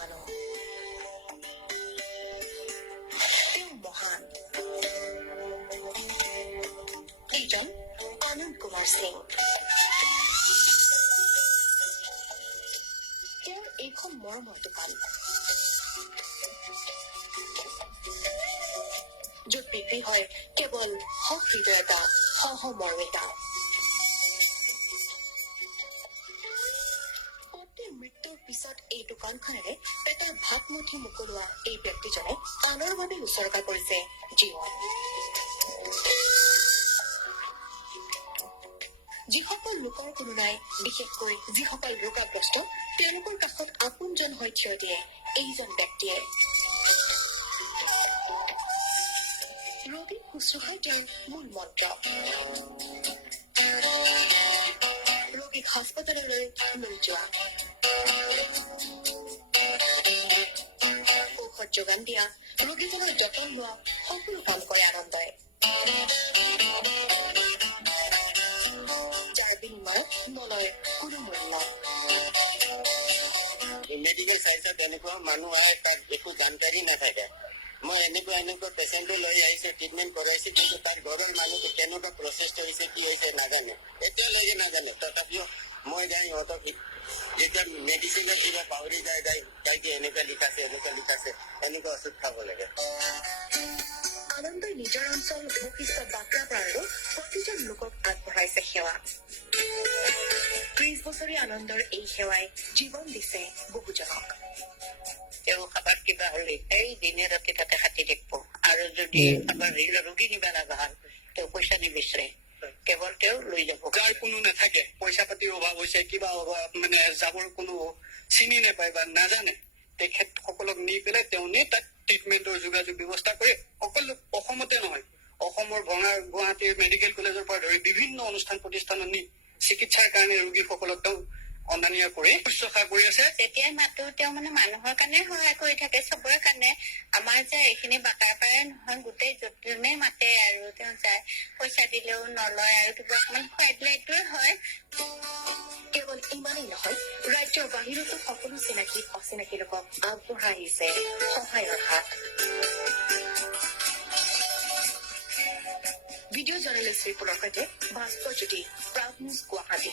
মানুহ তেওঁ মহান এইজন আনন্দ কুমাৰ সিং তেওঁৰ এইখন মৰমৰ দোকান য'ত বিক্ৰী হয় কেৱল সহৃদয়তা সহমৰ্মিতা পত্নীৰ মৃত্যুৰ পিছত এই দোকানখনেৰে পেটৰ ভাত মুঠি মুকলোৱা এই ব্যক্তিজনে আনৰ বাবে উচৰ্গা কৰিছে জীৱন যিসকল লোকৰ কোনো নাই বিশেষকৈ যিসকল ৰোগাগ্ৰস্ত তেওঁলোকৰ কাষত আপোনজন হৈ থিয় দিয়ে এইজন ব্যক্তিয়ে ৰোগীক শুশ্ৰূষাই তেওঁৰ মূল মন্ত্ৰ ৰোগীক হাস্পতাললৈ লৈ যোৱা ঔষধ যোগান দিয়া ৰোগীজনৰ যতন লোৱা সকলো কাম কৰে আনন্দই যাৰ বিনিময়ত নলয় কোনো মূল্য মেডিকেল চাইন্সত এনেকুৱা মানুহ আহে তাত একো জানকাৰী নাথাকে মই এনেকুৱা পেচেণ্টটো লৈ আহিছো ট্ৰিটমেণ্ট কৰাইছো কিন্তু তাৰ ঘৰৰ মানুহটো কেনেকুৱা প্ৰচেছ কৰিছে কি হৈছে নাজানে এতিয়ালৈকে নাজানে তথাপিও মই যাই সিহঁতক যেতিয়া মেডিচিনত কিবা পাহৰি যায় তাইকে এনেকুৱা লিখাছে এনেকুৱা ওষুধ খাব লাগে আনন্দই নিজৰ অঞ্চল বশিষ্ঠ বাক্ৰাপাৰাৰো প্ৰতিজন লোকক আগবঢ়াইছে সেৱা 30 বছৰীয়া আনন্দৰ এই সেৱাই জীৱন দিছে বহুজনক তেওঁ কাবাৰ কিবা হলে এই দিনে ৰাতি তাতে খাটি থাকিব আৰু যদি কাবাৰ ৰোগী নিবা লগা হয় তেওঁ পইচা নিবিচাৰে কেৱল তেওঁ লৈ যাব যাৰ কোনো নাথাকে পইচা পাতিৰ অভাৱ হৈছে কিবা অভাৱ মানে যাবৰ কোনো চিনি নাপায় বা নাজানে তেখেতসকলক নি পেলাই তেওঁ নি তাত ট্ৰিটমেণ্টৰ যোগাযোগ ব্যৱস্থা কৰে অকল অসমতে নহয় অসমৰ ভঙা গুৱাহাটীৰ মেডিকেল কলেজৰ পৰা ধৰি বিভিন্ন অনুষ্ঠান প্ৰতিষ্ঠানত নি চিকিৎসাৰ কাৰণে ৰোগীসকলক তেওঁ অনানিয়া কৰি শুশ্ৰূষা কৰি আছে তেতিয়াই মাতো তেওঁ মানে মানুহৰ কাৰণে সহায় কৰি থাকে চবৰে কাৰণে আমাৰ যে এইখিনি বাকাৰ পাৰে নহয় গোটেই য'তেই মাতে আৰু তেওঁ যায় পইচা দিলেও নলয় আৰু কিবা অকমান খুৱাই দিলে এইটোৱে হয় কেৱল ইমানেই নহয় ৰাজ্যৰ বাহিৰতো সকলো চিনাকি অচিনাকি লোকক আগবঢ়াই আহিছে সহায়ৰ হাত ভিডিঅ' জাৰ্নেলিষ্ট ৰিপৰ্টৰ সৈতে ভাস্কৰ জ্যোতি প্ৰাউড নিউজ গুৱাহাটী